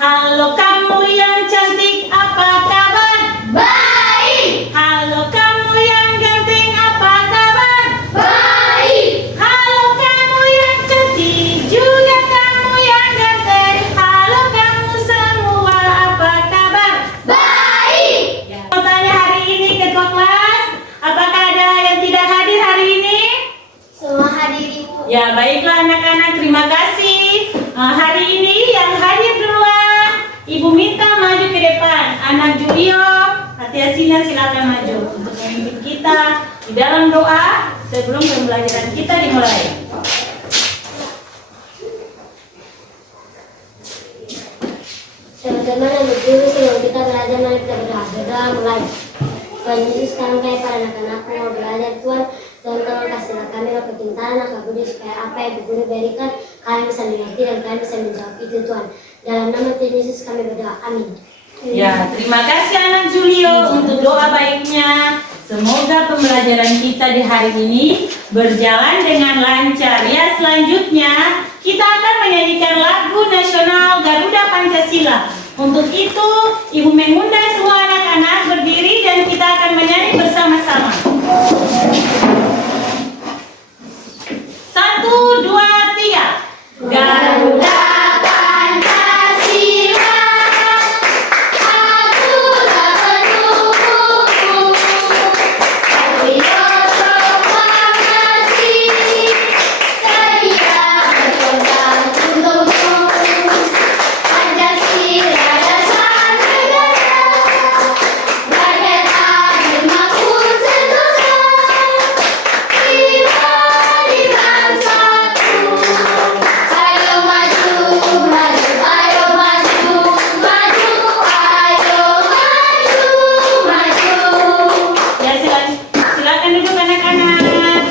Halo kamu yang cantik, apa kabar? Baik. Halo kamu yang ganteng, apa kabar? Baik. Halo kamu yang cantik, juga kamu yang ganteng. Halo kamu semua, apa kabar? Baik. Ya. Mau tanya hari ini ketua kelas, apakah ada yang tidak hadir hari ini? Semua hadir Ibu. Ya, baiklah anak-anak, terima kasih. Hari ini yang hadir duluan, Ibu minta maju ke depan. Anak Julio, Hatiasina silakan maju untuk memimpin kita di dalam doa sebelum pembelajaran kita dimulai. Teman-teman yang berdiri sebelum kita belajar, mari kita berdoa mulai. Tuhan Yesus, sekarang kayak para anak-anakku mau belajar Tuhan. Tuhan tolong kasihlah kami roh kepintaran, akal budi supaya apa yang Ibu Guru berikan kalian bisa mengerti dan kalian bisa menjawab itu Tuhan. Dalam nama Tuhan Yesus kami berdoa, amin. Ya, terima kasih anak Julio untuk doa baiknya. Semoga pembelajaran kita di hari ini berjalan dengan lancar. Ya, selanjutnya kita akan menyanyikan lagu nasional Garuda Pancasila. Untuk itu, Ibu mengundang semua anak-anak berdiri dan kita akan menyanyi bersama-sama. 1, 2, 3. Garuda Pancasila, akulah pendukungmu, beliau proklamasi, sedia berkorban untukmu. Pancasila dasar negara, rakyat adil makmur sentosa, kita di bersatu. Ayo maju, maju, ayo maju, maju, ayo maju, maju. ya, silakan duduk anak-anak.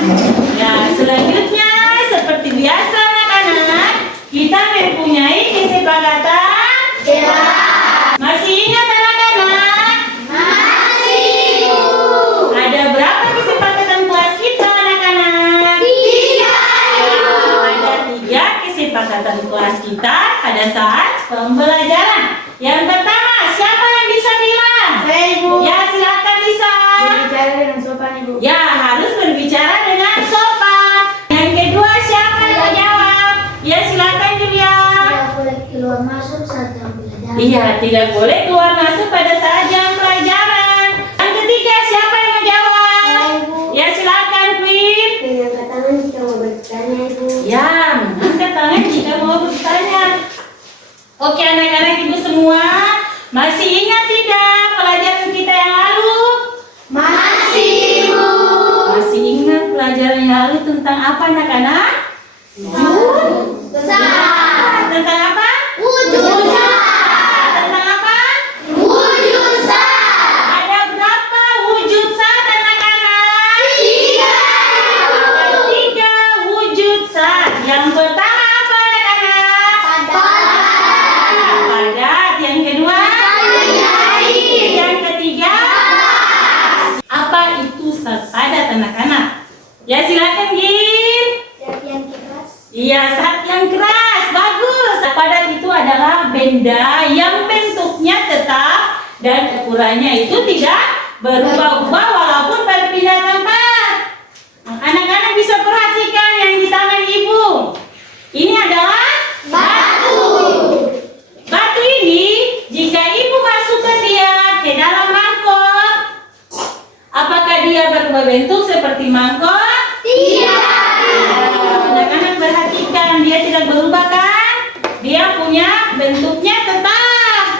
Ya, selanjutnya seperti biasa anak-anak, kita mempunyai kesepakatan. Jelas. Masih ingat anak-anak? Masih. Ada berapa kesepakatan kelas kita anak-anak? 3. Ada 3 kesepakatan kelas kita pada saat pembelajaran. Yang pertama, siapa yang bisa bilang? Saya, Ibu. Ya, silakan bisa. Berbicara dengan sopan, Ibu. Ya, harus berbicara dengan sopan. Yang kedua, siapa yang mau jawab? Ya, silakan Julia. Tidak boleh keluar masuk saat jam belajar. Iya, tidak boleh keluar masuk pada saat jam pelajaran. Yang ketiga, siapa yang mau jawab? Saya, Ibu. Ya, silakan Queen. Mengangkat tangan jika mau bertanya, Ibu. Ya, mengangkat tangan jika mau bertanya. Oke anak-anak ibu semua, masih ingat tidak pelajaran kita yang lalu? Masih, Ibu. Masih ingat pelajaran yang lalu tentang apa anak-anak? Besar. Tentang apa? Wujud besar. Tentang apa? Wujud besar. Ada berapa wujud saat anak-anak? 3. Ada 3 wujud saat. Yang pertama apa anak-anak? Padat. Yang kedua? Yang ketiga? Apa itu saat padat anak-anak? Ya silakan Gin. Yang keras. Iya, saat yang keras. Bagus. Saat padat itu adalah benda yang bentuknya tetap dan ukurannya itu tidak berubah-ubah walaupun berpindah tempat. Anak-anak bisa perhatikan yang di tangan ibu. Ini adalah Batu. batu ini. Jika ibu masukkan dia ke dalam mangkok, apakah dia berubah bentuk seperti mangkok? Tidak. Anak-anak perhatikan, dia tidak berubah kan? Dia punya bentuknya tetap.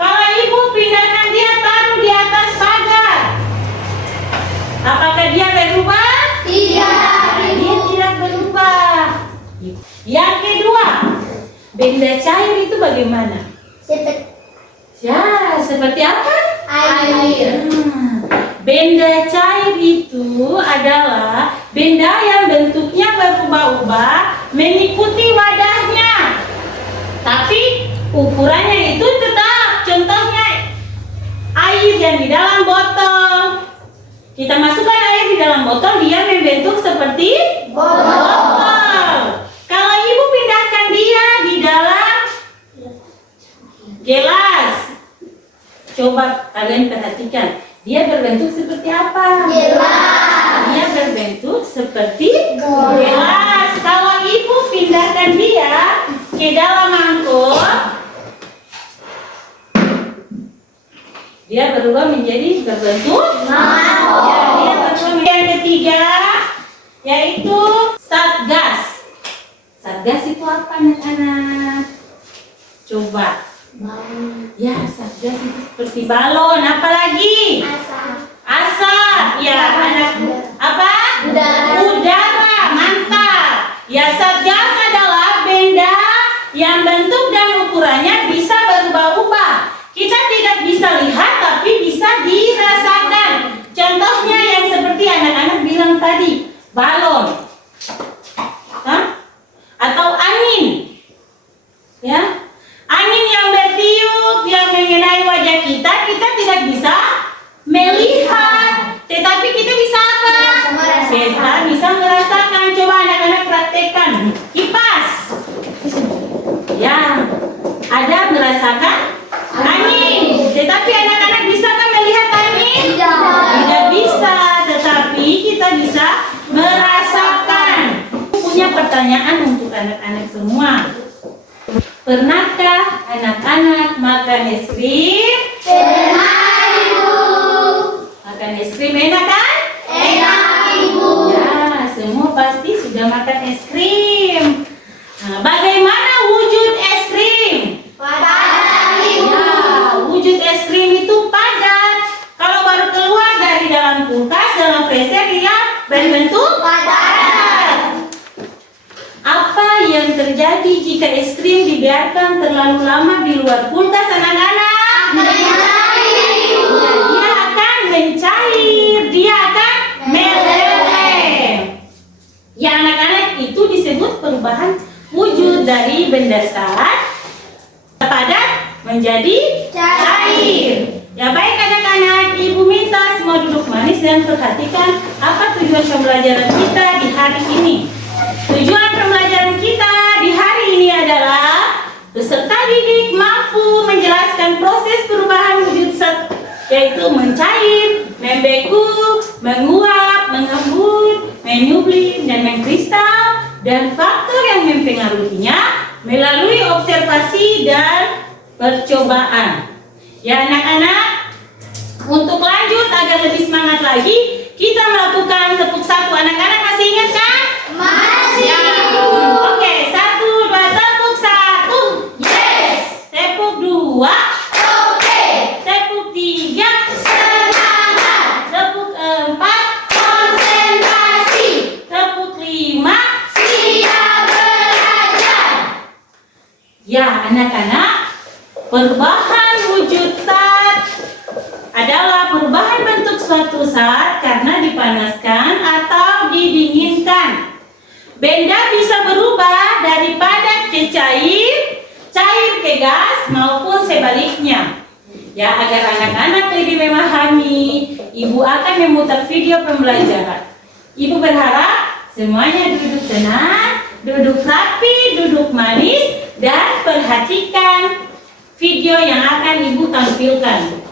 Kalau ibu pindahkan dia taruh di atas pagar, apakah dia berubah? Tidak. Dia tidak berubah. Yang kedua, benda cair itu bagaimana? Seperti Ya, seperti apa? air. Benda cair itu adalah benda yang bentuknya berubah-ubah mengikuti wadahnya. Tapi ukurannya itu tetap. Contohnya air yang di dalam botol. Kita masukkan air di dalam botol, dia membentuk seperti botol. Kalau ibu pindahkan dia di dalam Gelas. Coba kalian perhatikan, dia berbentuk seperti apa? Gelas. Dia berbentuk seperti gelas. Kalau ibu pindahkan dia ke dalam mangkok, dia berubah menjadi berbentuk mangkok. Ya, dia berubah. Yang ketiga yaitu satgas. Satgas itu apa anak-anak? Coba. Ya, satgas itu seperti balon. Apalagi? Asap. Ya, anak apa? Udara. Mantap. Ya, satgas adalah benda yang bentuk dan ukurannya bisa berubah-ubah. Kita tidak bisa lihat tapi bisa dirasakan. Contohnya yang seperti anak-anak bilang tadi, balon. Hah? Atau angin. Ya. Angin yang bertiup yang mengenai wajah kita tidak bisa melihat, tetapi kita bisa apa? Kita bisa merasakan. Coba anak-anak praktekkan. Kipas. Ya, ada merasakan angin, tetapi anak-anak bisakah melihat angin? Tidak bisa, tetapi kita bisa merasakan. Punya pertanyaan untuk anak-anak semua. Pernahkah anak-anak makan es krim? Pernah, Ibu. Makan es krim enak kan? Enak, Ibu. Ya, semua pasti sudah makan es krim. Nah, bagaimana wujud es krim? Padat, Ibu. Ya, wujud es krim itu padat. Kalau baru keluar dari dalam kulkas, dalam freezer, dia berbentuk padat. Apa yang terjadi jika es krim dibiarkan terlalu lama di luar kulkas, anak-anak? Mencair. Ya, dia akan mencair, dia akan meleleh. Ya anak-anak, itu disebut perubahan wujud dari benda padat menjadi cair. Ya baik anak-anak, ibu minta semua duduk manis dan perhatikan apa tujuan pembelajaran kita di hari ini. Tujuan pembelajaran kita di hari ini adalah peserta didik mampu menjelaskan proses perubahan wujud zat, yaitu mencair, membeku, menguap, mengembun, menyublim, dan mengkristal, dan faktor yang mempengaruhinya melalui observasi dan percobaan. Ya anak-anak, untuk lanjut agar lebih semangat lagi, kita melakukan tepuk satu. Anak-anak masih ingat kan? Masih. Ya. Oke, 1, 2, tepuk 1. Yes. Tepuk 2. Oke. Tepuk 3. Semangat. Tepuk 4. Konsentrasi. Tepuk 5. Siap belajar. Ya anak-anak, perubahan wujud zat adalah perubahan bentuk suatu zat karena dipanaskan atau didinginkan. Benda bisa berubah dari padat ke cair, cair ke gas, maupun sebaliknya. Ya, agar anak-anak lebih memahami, ibu akan memutar video pembelajaran. Ibu berharap semuanya duduk tenang, duduk rapi, duduk manis, dan perhatikan video yang akan ibu tampilkan.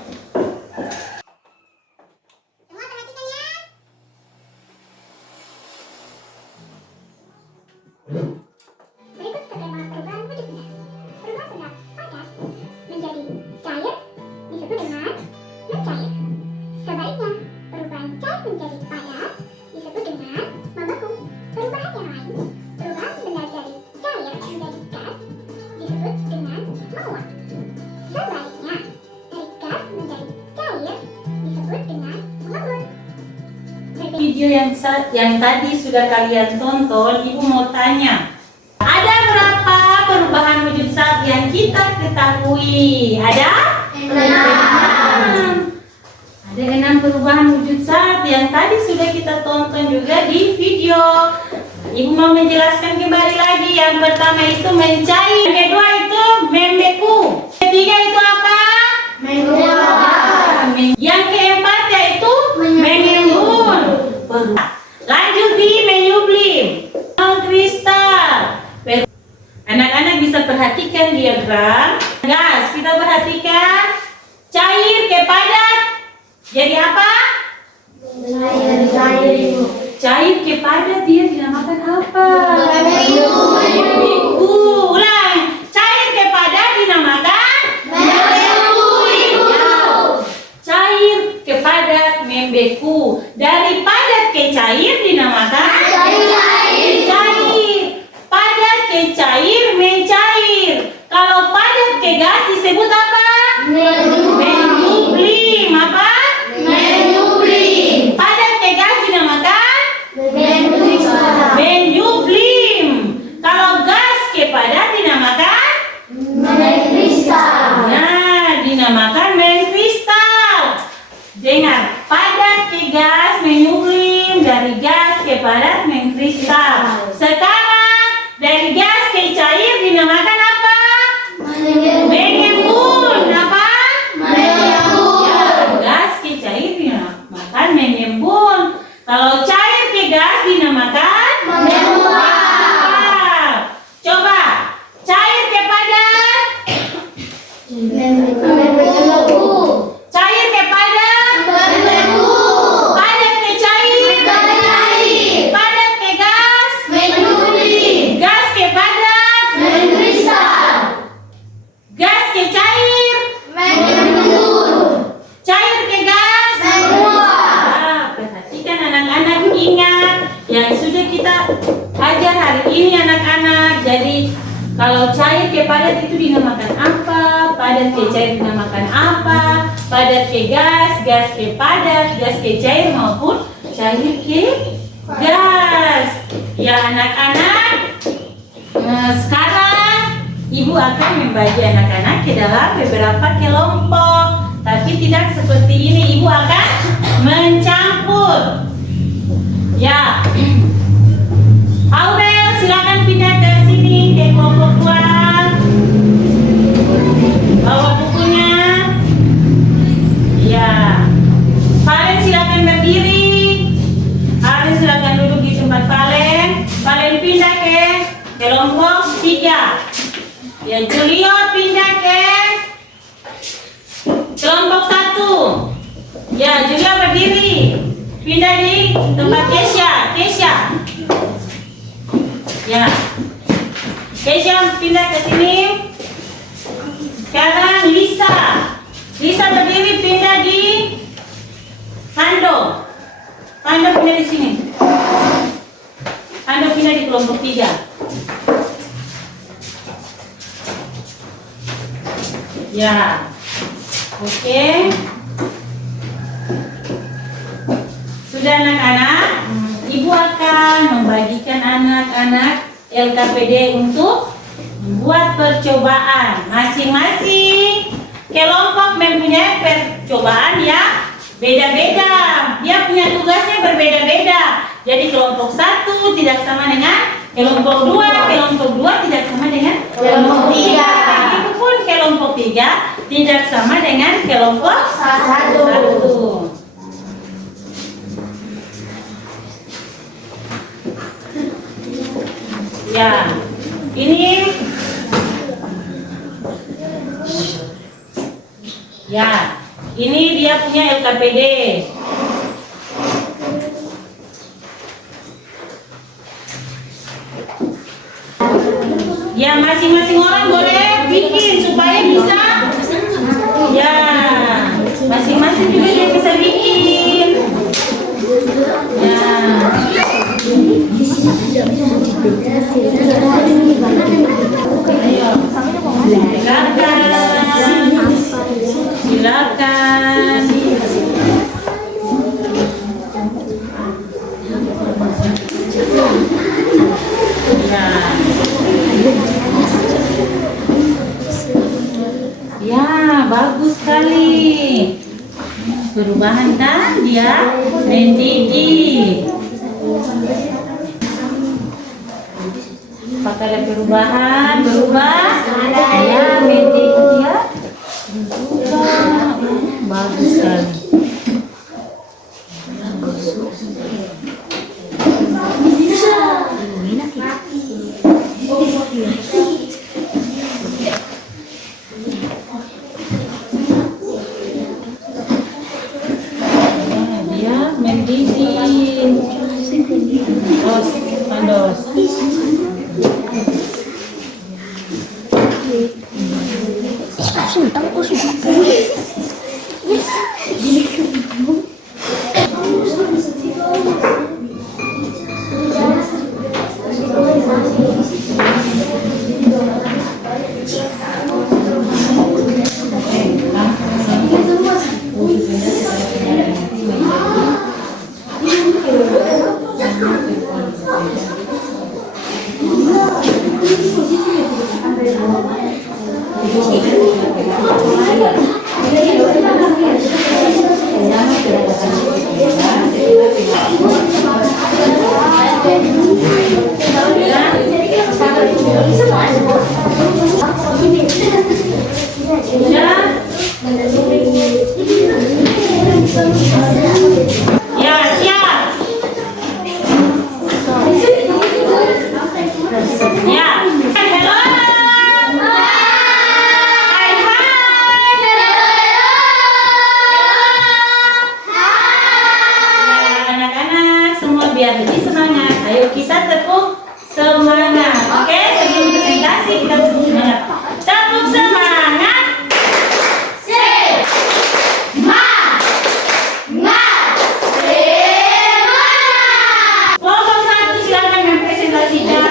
Berikut skema perubahan wujud benda. Perubahan benda padat menjadi cair disebut dengan mencair. Sebaliknya, perubahan cair menjadi padat disebut dengan membeku. Perubahan yang lain, perubahan benda dari cair menjadi gas disebut dengan menguap. Sebaliknya, dari gas menjadi cair disebut dengan mengembun. Video yang tadi sudah kalian tonton, ibu mau tanya, ada berapa perubahan wujud zat yang kita ketahui? Ada? 6. Ada 6 perubahan wujud zat yang tadi sudah kita tonton juga di video. Ibu mau menjelaskan kembali lagi. Yang pertama itu mencair, yang kedua itu membeku, ketiga itu apa? Menguap. Yang keempat yaitu mengembun. Lanjut di menyublim, kristal. Anak-anak bisa perhatikan diagram. Gas, kita perhatikan. Cair ke padat. Jadi apa? Cair ke padat dia dinamakan apa? Membeku. Ulang. Cair ke padat dinamakan? Cair ke padat membeku. Dari padat ke cair dinamakan? Cair. Padat ke cair mencair. Kalau padat ke gas disebut apa? Menyublim. Apa? Padat ke gas dinamakan? Menyublim. Kalau gas ke padat dinamakan? Nah, dinamakan menkristal. Dengar, padat ke gas menyublim, dari gas ke padat menkristal. Sekarang dari gas ke cair dinamakan apa? Menyembun. Apa? Ya, gas ke cair dinamakan menyembun. Kalau cair ke gas dinamakan menguap. Coba, cair ke padat. Cair ke padat. Padat ke cair. Padat ke gas. Gas ke padat. Gas ke cair. Cair ke gas. Perhatikan anak-anak, ingat yang sudah kita ajar hari ini anak-anak. Jadi kalau cair ke padat itu dinamakan apa? Padat ke cair dinamakan apa? Padat ke gas, gas ke padat, gas ke cair maupun cair ke gas. Ya anak-anak, sekarang Ibu akan membagi anak-anak ke dalam beberapa kelompok. Tapi tidak seperti ini, Ibu akan mencampur. Ya, Aurel silakan pindah ke sini, ke kelompok 2. Bawa bukunya. Ya, Valen silakan berdiri. Aris silakan duduk di tempat Valen. Valen pindah ke kelompok 3. Ya, Julio pindah ke kelompok 1. Ya, Julio berdiri. Pindah di tempat Kesha. Ya, Kesha pindah ke sini. Sekarang Lisa berdiri, pindah di Hando pindah di sini. Hando pindah di kelompok 3. Ya, oke. Sudah anak-anak, Ibu akan membagikan anak-anak LKPD untuk membuat percobaan. Masing-masing kelompok mempunyai percobaan yang beda-beda. Dia punya tugasnya berbeda-beda. Jadi kelompok 1 tidak sama dengan kelompok 2, kelompok 2 tidak sama dengan kelompok 3. Itu pun kelompok 3 tidak sama dengan kelompok 1. Ya, ini ya, ini dia punya LKPD. Ya, masing-masing orang boleh bikin supaya bisa. Ya, masing-masing juga dia bisa bikin. Ya. Ayo, silakan. Ya, bagus sekali. Perubahan kan dia mendidih. Apakah ada perubahan? Berubah? Ya, mendidih dia. Berubah. Bagus sekali. Ya, siap. Ya. Hello. Hai, hai. Ya, anak-anak semua biar lebih semangat. Ayo kita tepuk semangat. Oke, sebelum presentasi kita tepuk semangat. Tepuk semangat. Kelompok 1 silakan mempresentasikan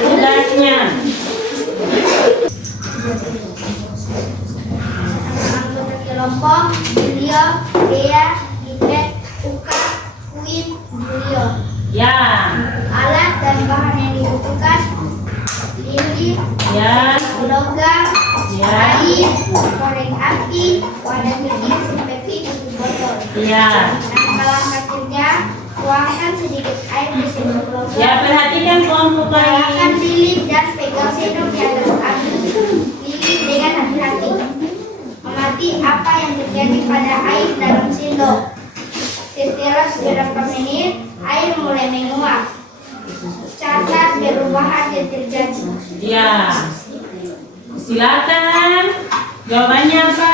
tugasnya. Anggota kelompok Julio, Dea, Ibet, Uka, Uin, Julio. Ya, Alat dan bahan yang dibutuhkan: lilin, ya, logam, ya, air, korek api, wadah bikin seperti tutup botol. ya. Langkah kerja: tuangkan sedikit air di sendok logam. Ya, perhatikan kelompok Nyalakan lain. lilin dan pegang sendok di atas api. Lilin dengan hati-hati. Amati apa yang terjadi pada air dalam sendok. Setelah beberapa menit, air mulai menguap. Catat perubahan yang terjadi. Ya, silakan. Jawabannya apa?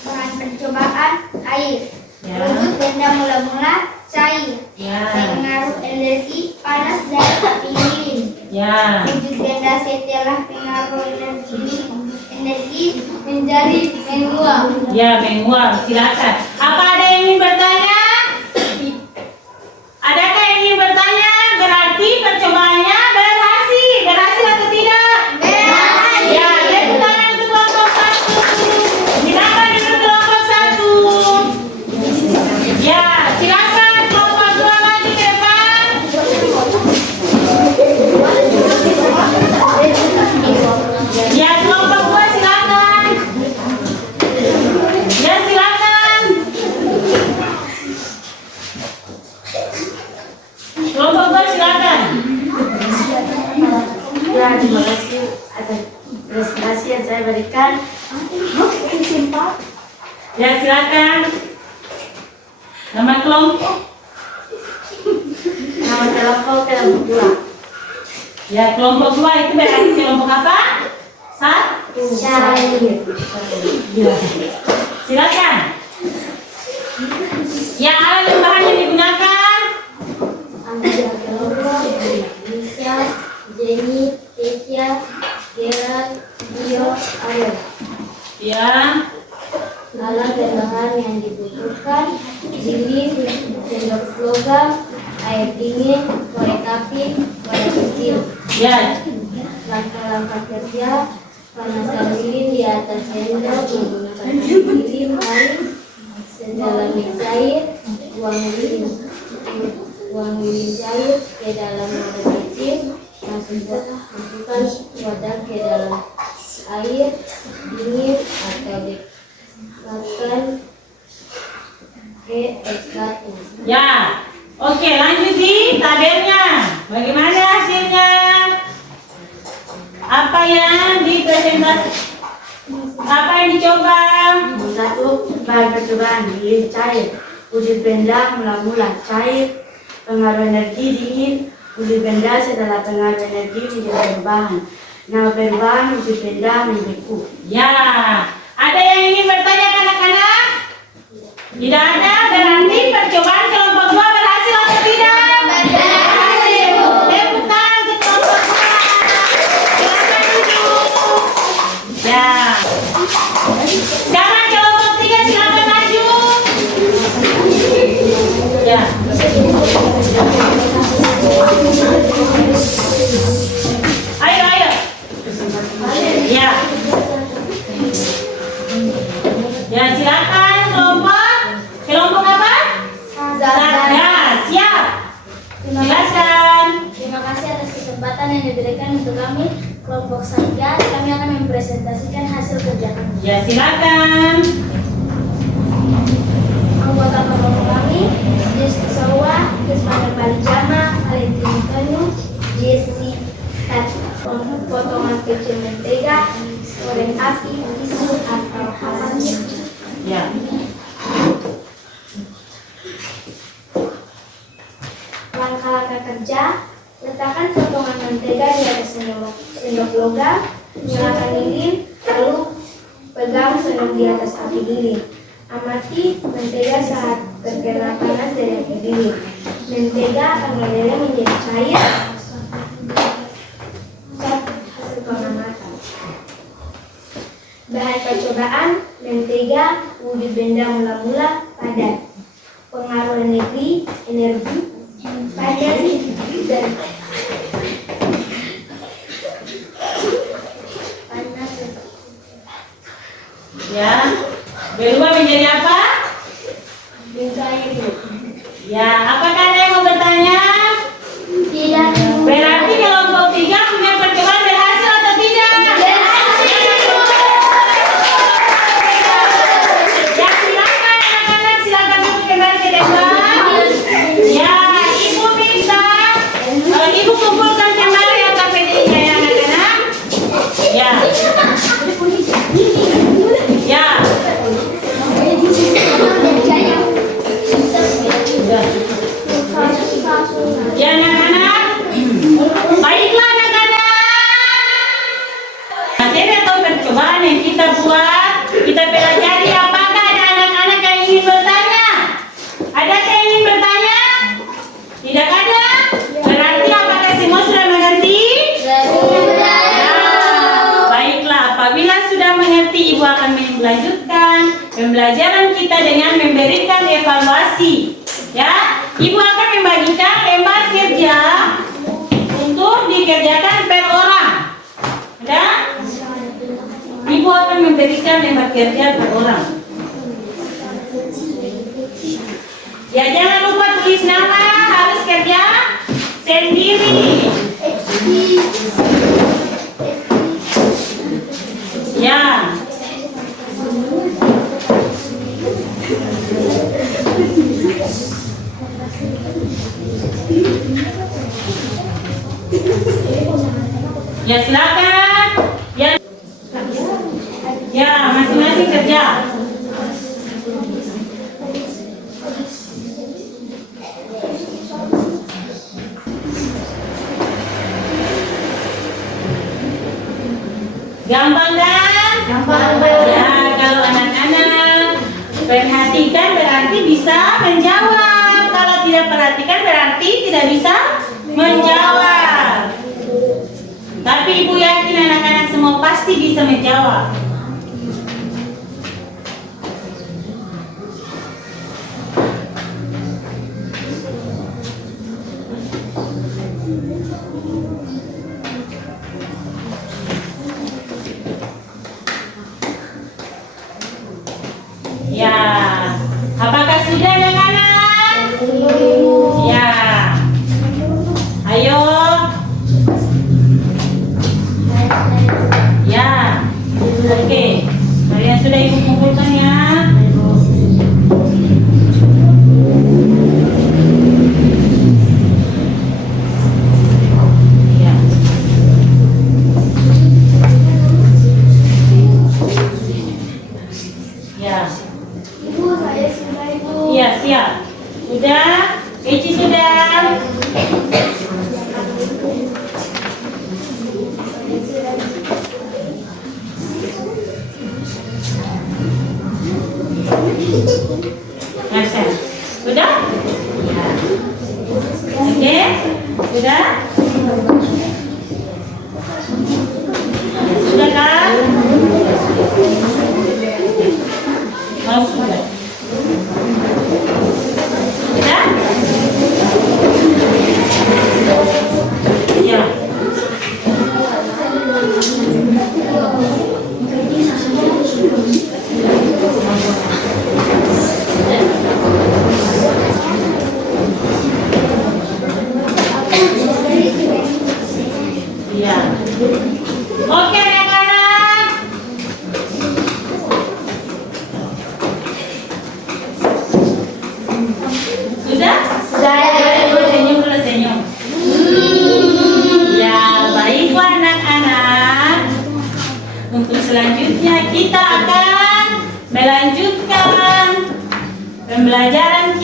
Bahan percobaan: air. Ya. Wujud benda mula-mula cair. Ya, Pengaruh energi panas dari api lilin. ya, Wujud benda setelah pengaruh energi menjadi menguap. ya, menguap. Silakan. Apa ada yang ingin bertanya? Adakah yang ingin bertanya? Berarti percobaannya berhasil. Berhasil atau tidak? Berhasil. Ya, tepuk tangan untuk kelompok 1. Silakan duduk kelompok 1. Ya, silakan kelompok 2 maju ke depan. Ya, kelompok 2 silakan. Ya, silakan. Kelompok 2 silakan. Ya, terima kasih atas presentasi yang saya berikan. Ya, silakan. Nama kelompok. Nama kelompok 2. Ya, kelompok 2 itu berarti kelompok apa? 1. Cair. Ya. Silakan. Ya, alat dan bahan yang digunakan. Anggota kelompok Lisa, Jenny, Kesia, Gerard, Dio, Ariel. Ya, Alat dan bahan yang dibutuhkan: lilin, sendok logam, air dingin, korek api, wadah kecil. ya, Langkah-langkah kerja: panaskan lilin di atas sendok menggunakan lilin, air, sedalam cair, buang lilin cair ke dalam wadah kecil, masukkan wadah ke dalam air dingin atau dekatkan ke es batu. ya. Oke, lanjut di tabelnya. Bagaimana hasilnya? Apa yang dipresentasi? Apa yang dicoba? 1. Bahan percobaan: lilin cair. Wujud benda mula-mula cair. Pengaruh energi dingin. Wujud benda setelah pengaruh energi menjadi perubahan. Nama perubahan: wujud benda membeku. Ya, ada yang ingin bertanya anak-anak? Tidak ada, berarti percobaan kelompok 2 berhasil atau tidak? Berhasil. Tepuk tangan untuk kelompok 2. Silakan duduk. Sekarang kelompok 3 silakan maju. Ya. Ayo, ayo. Ya. Ya, silakan kelompok apa? Satgas, siap. Silakan. Terima kasih atas kesempatan yang diberikan untuk kami, kelompok Satgas. Kami akan mempresentasikan hasil kerja kami. Ya, silakan. Anggota kelompok kami, Jessica Sowa, Desmana Balijama, Valentino Kanu, Jesse, potongan kecil mentega, goreng api, tisu atau hasil. Ya. Langkah-langkah kerja, letakkan potongan mentega di atas sendok logam, nyalakan lilin, lalu pegang sendok di atas api lilin. Amati mentega saat terkena panas dari api lilin. Mentega akan meleleh menjadi cair saat hasil pengamatan. Bahan percobaan, mentega, wujud benda mula-mula padat. Pengaruh energi padat dan panas. Ya. Berubah menjadi apa? Bingkai itu. Ya, apakah ada yang mau bertanya? Tidak. Berarti kelompok 3 punya percobaan berhasil atau tidak? Ya, silakan anak-anak, silakan duduk kembali ke depan. Ya, ibu minta ibu kumpulkan kembali angka PDI-nya ya anak-anak. Ya. Ya. Ya anak-anak, baiklah anak-anak. Materi atau percobaan yang kita buat, kita pelajari. Apakah ada anak-anak yang ingin bertanya? Adakah yang ingin bertanya? Tidak ada? Berarti apakah semua sudah mengerti? Ya. Baiklah, apabila sudah mengerti, ibu akan melanjutkan pembelajaran kita dengan memberikan evaluasi. Ya, ibu akan membagikan lembar kerja untuk dikerjakan per orang. Ada? Ibu akan memberikan lembar kerja per orang. Ya, jangan lupa tulis nama, harus kerja sendiri. Ya. Ya, silakan. Ya, masing-masing kerja. Gampang kan? Gampang. Ya, kalau anak-anak perhatikan berarti bisa menjawab. Kalau tidak perhatikan berarti tidak bisa menjawab. Tapi ibu yakin anak-anak semua pasti bisa menjawab. Ya, apakah sudah anak-anak? Ya, ayo. Ya, oke. Mari yang sudah ibu kumpulkan ya. Ya. Ya. Ibu, saya sudah ibu. Iya, siap. Sudah? Eci sudah? Marcel, sudah? Ya. Oke? Sudah? Sudah kan? selanjutnya kita akan melanjutkan pelajaran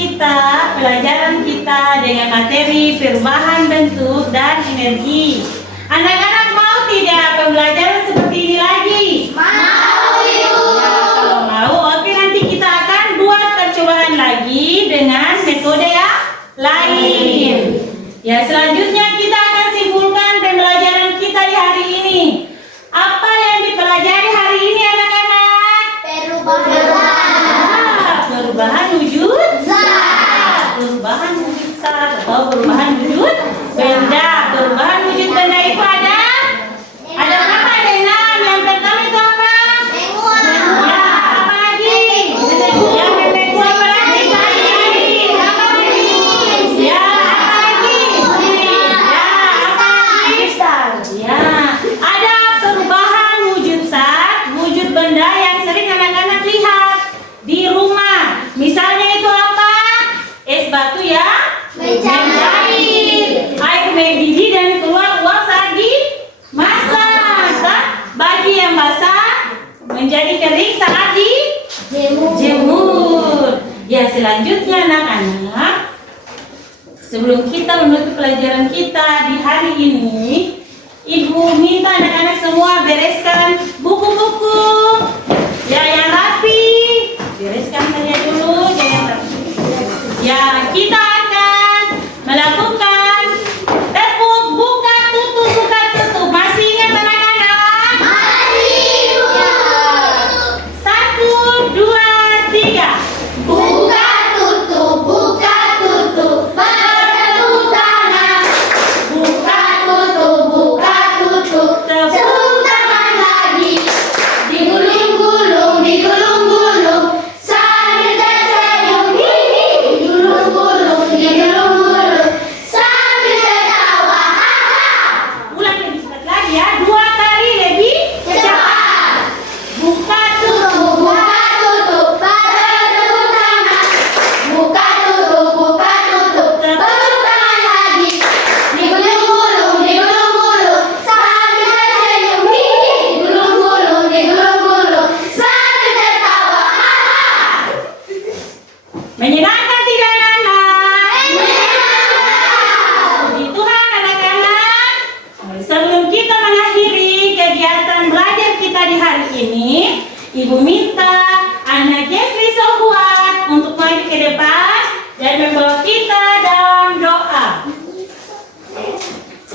kita dengan materi perubahan bentuk dan energi. Anak-anak mau tidak pembelajaran seperti ini lagi? Mau, Ibu. Ya, kalau mau, oke, nanti kita akan buat percobaan lagi dengan metode yang lain. Ya, selanjutnya kita akan simpulkan pembelajaran kita di hari ini. Apa yang dipelajari hari ini, anak-anak? Perubahan wujud zat. Perubahan wujud zat atau perubahan wujud benda. Perubahan wujud benda itu ada berapa? Ada 6. Yang pertama itu apa? Ya, apa lagi? Yang kedua apa lagi? Apa lagi? Ya, apa lagi? Ya, ada perubahan wujud zat, wujud benda yang sering anak-anak lihat di rumah. Misalnya itu apa? Es batu yang mencair, air mendidih dan keluar uap saat dimasak. Baju yang basah menjadi kering saat dijemur. Ya, selanjutnya anak-anak, sebelum kita menutup pelajaran kita di hari ini, Ibu minta anak-anak semua bereskan buku-buku. Ya, yang rapi. Bereskan saja dulu, jangan rapi. Ya, kita akan melakukan tepuk buka tutup. Masih ingat anak-anak? Masih, Ibu. Ya. 1, 2, 3. Buka tutup, bertepuk tangan. Buka tutup, tepuk tangan lagi. Digulung-gulung, sambil tersenyum. Digulung-gulung, sambil tertawa. Ulang lebih cepat lagi ya, 2 kali lebih Cepat. Buka Tutup, bertepuk tangan. Buka tutup, tepuk tangan lagi. Digulung-gulung, sambil tersenyum. Digulung-gulung, sambil tertawa. menyenangkan tidak anak-anak? Puji Tuhan anak-anak. Sebelum kita mengakhiri kegiatan belajar kita di hari ini, Ibu minta anak Jesli Sohwat untuk maju ke depan dan membawa kita dalam doa.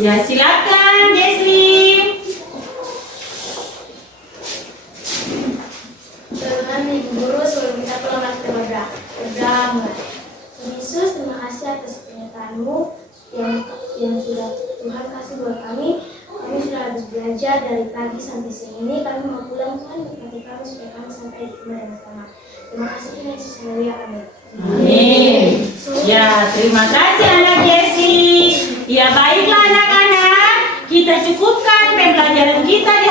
Ya, silakan Jesli. Teman Ibu Guru, sebelum kita pulang kita berdoa mulai. Yesus, terima kasih atas penyertaan-Mu yang sudah Tuhan kasih buat kami. Kami sudah habis belajar dari pagi sampai siang ini. Kami mau pulang, Tuhan berkati kami supaya kami sampai di rumah dengan selamat. Terima kasih Tuhan Yesus, haleluya, amin. Amin. Ya, terima kasih anak Jesli. Ya, baiklah anak-anak, kita cukupkan pembelajaran kita di